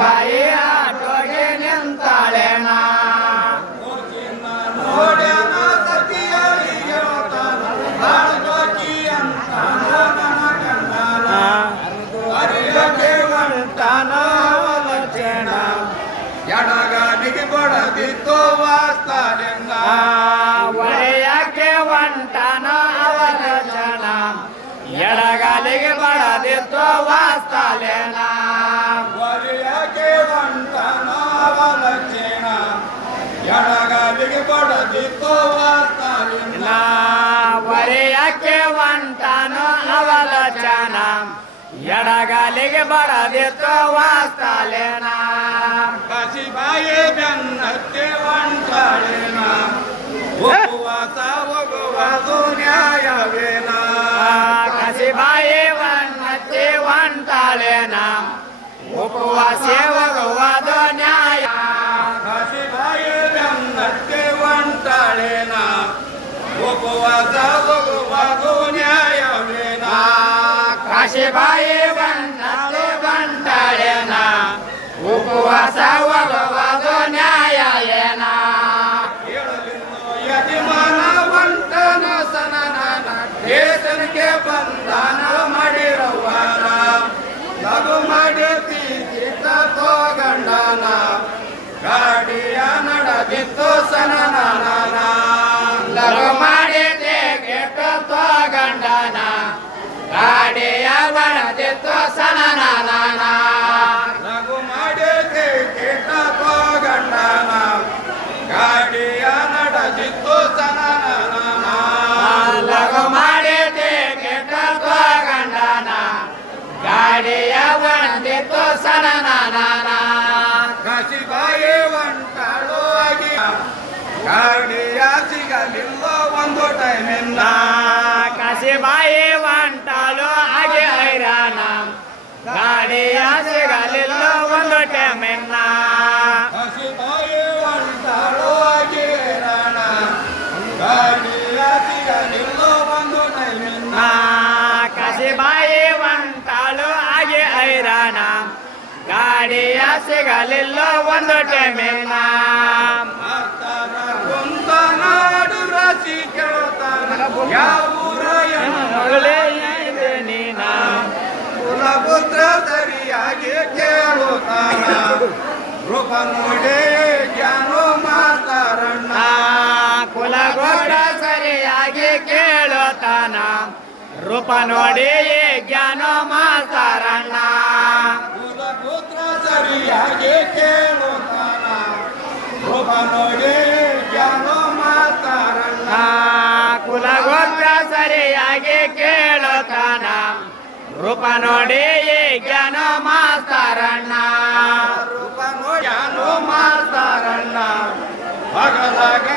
ಕಾಶಿಬಾಯಿ ಆಟೋಗೆ ನಿಂತಾಳೆನ ನೋಡ್ಯಾನ ಸತಿಯಾಗಿ ಹೇಳ್ತಾನ ಬಾಳಗೋಕಿ ಅಂತ ಅರಿಯಕ್ಕೆ ಹೊಂಟಾನ ಲಕ್ಷಣ ಎಡಗಾಲಿಗೆ ಬಡದಿತ್ತು ವಾಸ್ತಾಲಿಂಗ ಒಡೆಯಕ್ಕೆ ಹೊಂಟಾನ ಅವನ ಜನ ಎಡಗಾಲಿಗೆ ಬಡದಿತ್ತು ವಾಸ್ತಾಲೇನ ಒರಿಯಕ್ಕೆ ಹೊಂಟಾನ ಲಕ್ಷಣ ಎಡಗಾಲಿಗೆ ಬಡದಿತ್ತು ವಾಸ್ತಾಲಿಂಗ ಒಡೆಯಕ್ಕೆ ಹೊಂಟಾನು ಅವಲ ಜನ ಎಡಗಾಲಿಗೆ ಬಡದಿತ್ತು ವಾಸ್ತಾಲೇನ ಕಾಶಿಬಾಯಿ ಬೆನ್ನಕ್ಕೆ ಹೊಂಟಾಳೇನ ಉಪವಾಸ ಹೋಗುವುದು ನ್ಯಾಯವೇನ ಕಾಶಿಬಾಯಿ ವನ್ನಕ್ಕೆ ಹೊಂಟಾಳೇನ ಉಪವಾಸ ಹೋಗುವುದು ನ್ಯಾಯ ಕಾಶಿಬಾಯಿ ಬೆನ್ನಕ್ಕೆ ಹೊಂಟಾಳೇನ ಉಪವಾಸ ಹೋಗುವುದು ನ್ಯಾಯವೇನ ಕಾಶಿಬಾಯಿ ವನ್ನಕ್ಕೆ ಹೊಂಟಾಳೇನ ಉಪವಾಸ ಹೋಗುವುದು ನ್ಯಾಯ ಏನ ಯಜಮಾನ ಹೊಂಟನ ಸನನ ದೇಶಕ್ಕೆ ಬಂಧನ ಮಾಡಿರುವಾರ ಲಘು ಮಾಡಿ ತೀರ್ಥ ತೋಗಂಡನ ಗಾಡಿಯ ನಡೆದಿತ್ತು ಸನನ ಲಘು ಮಾಡಿ ಕೆಟ್ಟ ತೋಗಂಡನ ಗಾಡಿಯ ಬಡದಿತ್ತು ಸನನ ಲಘು ಮಾಡಿ ಕೇಟ ತೋಗಂಡನ ಗಾಡಿಯ ನಡೆದಿತ್ತು ಸನನ ಲಘು ಮಾಡಿ ಕೆಟ್ಟ ತೋಗಂಡನ ಗಾಡಿಯ ಬಡದಿತ್ತು ಸನನ ಕಾಶಿಬಾಯಿ ಹೊಂಟಾಳು ಆಗಿ ಗಾಡಿಯ ಸಿಗಲಿಲ್ಲ ಒಂದು ಟೈಮಿಂದ ಕಾಶಿಬಾಯಿ ಹೊಂಟಾಳು ಹಾಗೆ ಹೈರಾಣ ಗಾಡಿಯ ಸಿಗಲಿಲ್ಲ ಒಂದು ಟೈಮಿನ ಕಾಶಿಬಾಯಿ ಹೊಂಟಾಳು ಆಗಿ ರಾಣ ಗಾಡಿಯ ಸಿಗಲಿಲ್ಲ ಒಂದು ಟೈಮಿಂದ ಕಾಶಿಬಾಯಿ ಹೊಂಟಾಳು ಹಾಗೆ ಹೈರಾಣ ಗಾಡಿಯ ಸಿಗಲಿಲ್ಲ ಒಂದು ಟೈಮಿನ ಮಾತಾರ ಕುಂತ ನಾಡು ರಾಶಿ ಕೇಳುತ್ತಾನ ಯಾವ ಊರ ನೀನ ಕುಲಪುತ್ರ ಸರಿಯಾಗಿ ಕೇಳುತ್ತಾನ ರೂಪ ನೋಡಿ ಜ್ಞಾನೋ ಮಾತಾರಣ್ಣ ಕುಲಗೋಡ ಸರಿಯಾಗಿ ಕೇಳುತ್ತಾನ ರೂಪ ನೋಡಿ ಜ್ಞಾನ ಮಾತಾರಣ್ಣ ಕುಲಪುತ್ರ ಸರಿಯಾಗಿ ಕೇಳುತ್ತಾನ ರೂಪ ನೋಡಿ ಜ್ಞಾನೋ ಮಾತಾರಣ್ಣ ಕುಲಗೋತ್ರ ಸರಿಯಾಗಿ ಕೇಳುತ್ತಾನ ರೂಪ ನೋಡಿ ಜ್ಞಾನ ಮಾತಾರಣ್ಣ ರೂಪ ನೋಡಿ ಜ್ಞಾನೋ ಮಾತಾರಣ್ಣ ಹಗಲಾಗ